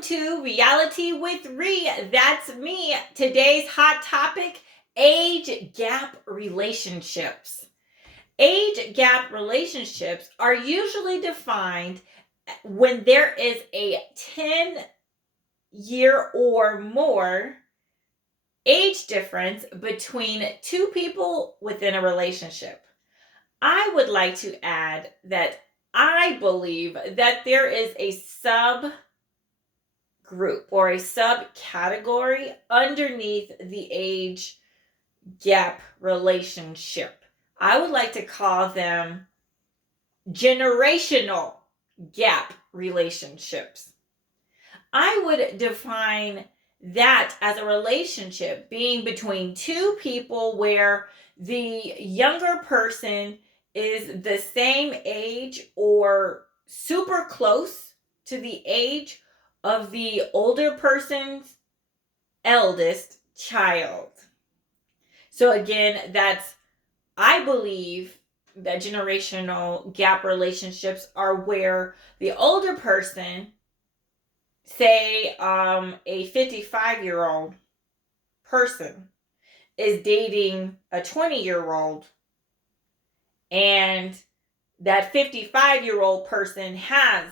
welcome to Reality with Ree. That's me. Today's hot topic, age gap relationships. Age gap relationships are usually defined when there is a 10-year or more age difference between two people within a relationship. I would like to add that I believe that there is a subgroup or a subcategory underneath the age gap relationship. I would like to call them generational gap relationships. I would define that as a relationship being between two people where the younger person is the same age or super close to the age of the older person's eldest child. So again, I believe that generational gap relationships are where the older person, say a 55-year-old person, is dating a 20-year-old, and that 55-year-old person has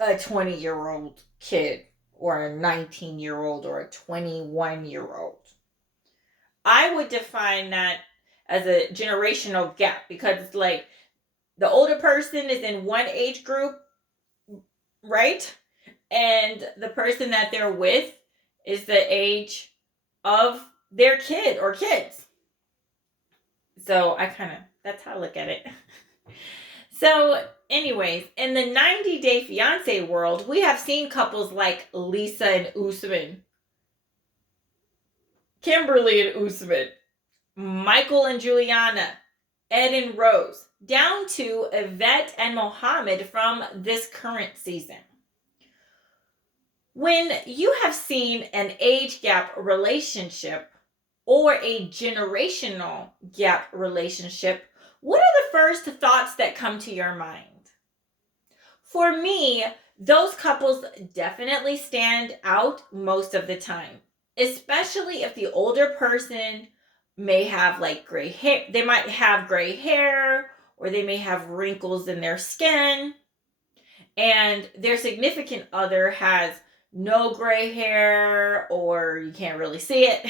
a 20-year-old kid or a 19-year-old or a 21-year-old. I would define that as a generational gap because it's like the older person is in one age group, right? And the person that they're with is the age of their kid or kids. So that's how I look at it. So anyways, in the 90-day fiance world, we have seen couples like Lisa and Usman, Kimberly and Usman, Michael and Juliana, Ed and Rose, down to Yvette and Mohammed from this current season. When you have seen an age gap relationship or a generational gap relationship, what are the first thoughts that come to your mind? For me, those couples definitely stand out most of the time, especially if the older person may have like gray hair. They might have gray hair or they may have wrinkles in their skin, and their significant other has no gray hair or you can't really see it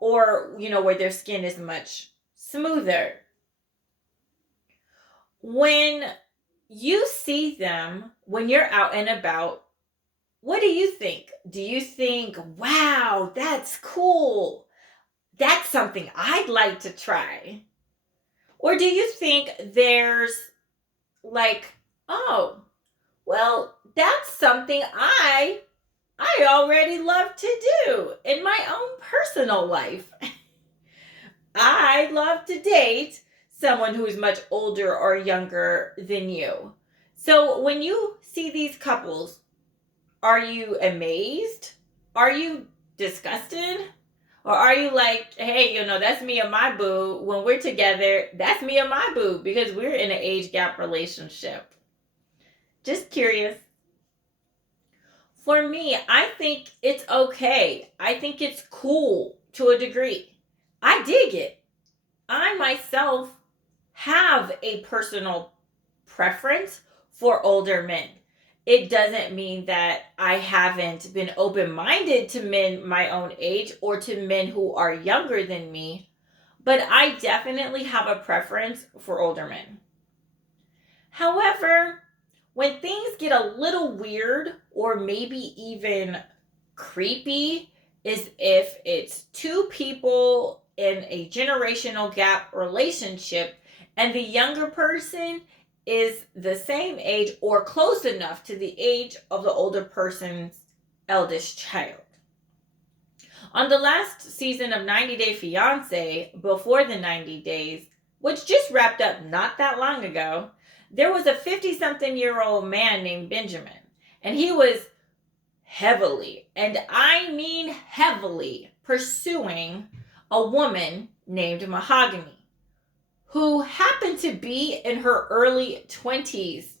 or where their skin is much smoother. When you see them, when you're out and about, what do you think? Do you think, wow, that's cool, that's something I'd like to try? Or do you think there's like, oh, well, that's something I already love to do in my own personal life? I love to date someone who is much older or younger than you. So when you see these couples, are you amazed? Are you disgusted? Or are you like, hey, that's me and my boo. When we're together, that's me and my boo because we're in an age gap relationship? Just curious. For me, I think it's okay. I think it's cool to a degree. I dig it. I myself have a personal preference for older men. It doesn't mean that I haven't been open-minded to men my own age or to men who are younger than me, but I definitely have a preference for older men. However, when things get a little weird or maybe even creepy is if it's two people in a generational gap relationship and the younger person is the same age or close enough to the age of the older person's eldest child. On the last season of 90 Day Fiance, before the 90 days, which just wrapped up not that long ago, there was a 50-something-year-old man named Benjamin, and he was heavily, and I mean heavily, pursuing a woman named Mahogany, who happened to be in her early 20s,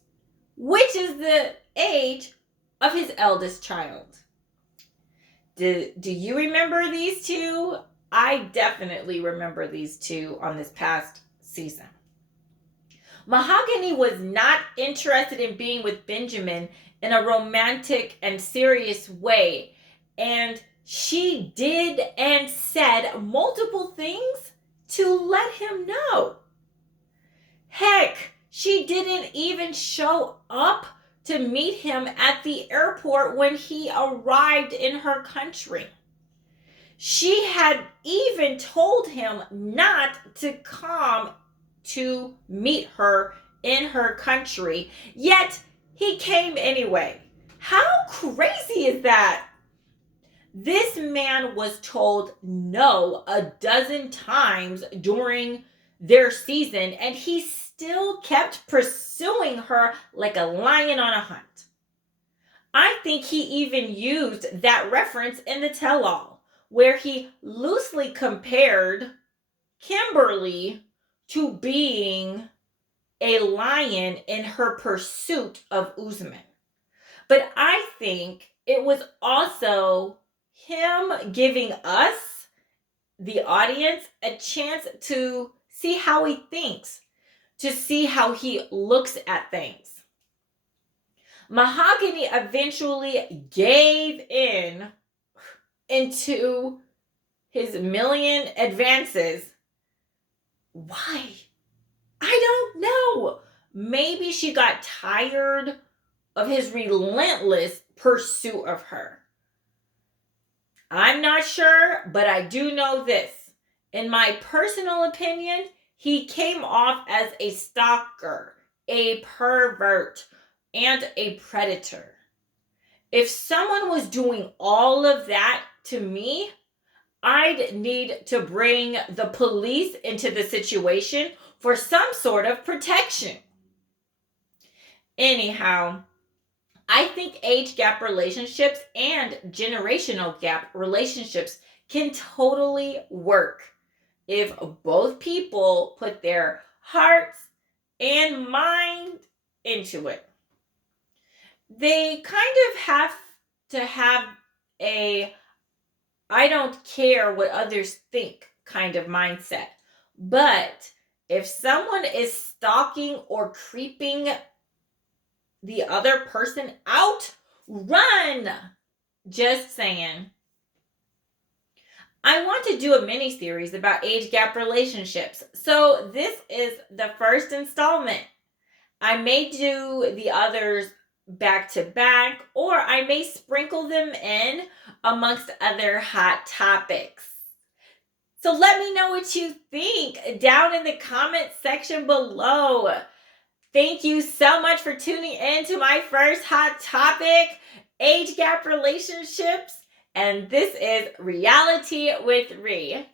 which is the age of his eldest child. Do you remember these two? I definitely remember these two on this past season. Mahogany was not interested in being with Benjamin in a romantic and serious way, and she did and said multiple things to let him know. Heck, she didn't even show up to meet him at the airport when he arrived in her country. She had even told him not to come to meet her in her country, yet he came anyway. How crazy is that? This man was told no a dozen times during their season, and he still kept pursuing her like a lion on a hunt. I think he even used that reference in the tell-all, where he loosely compared Kimberly to being a lion in her pursuit of Usman. But I think it was also him giving us, the audience, a chance to see how he thinks, to see how he looks at things. Mahogany eventually gave into his million advances. Why? I don't know. Maybe she got tired of his relentless pursuit of her. I'm not sure, but I do know this. In my personal opinion, he came off as a stalker, a pervert, and a predator. If someone was doing all of that to me, I'd need to bring the police into the situation for some sort of protection. Anyhow, I think age gap relationships and generational gap relationships can totally work if both people put their hearts and mind into it. They kind of have to have a I don't care what others think kind of mindset. But if someone is stalking or creeping the other person out, run! Just saying. I want to do a mini series about age gap relationships. So this is the first installment. I may do the others back to back, or I may sprinkle them in amongst other hot topics. So let me know what you think down in the comment section below. Thank you so much for tuning in to my first hot topic, age gap relationships. And this is Reality with Ree.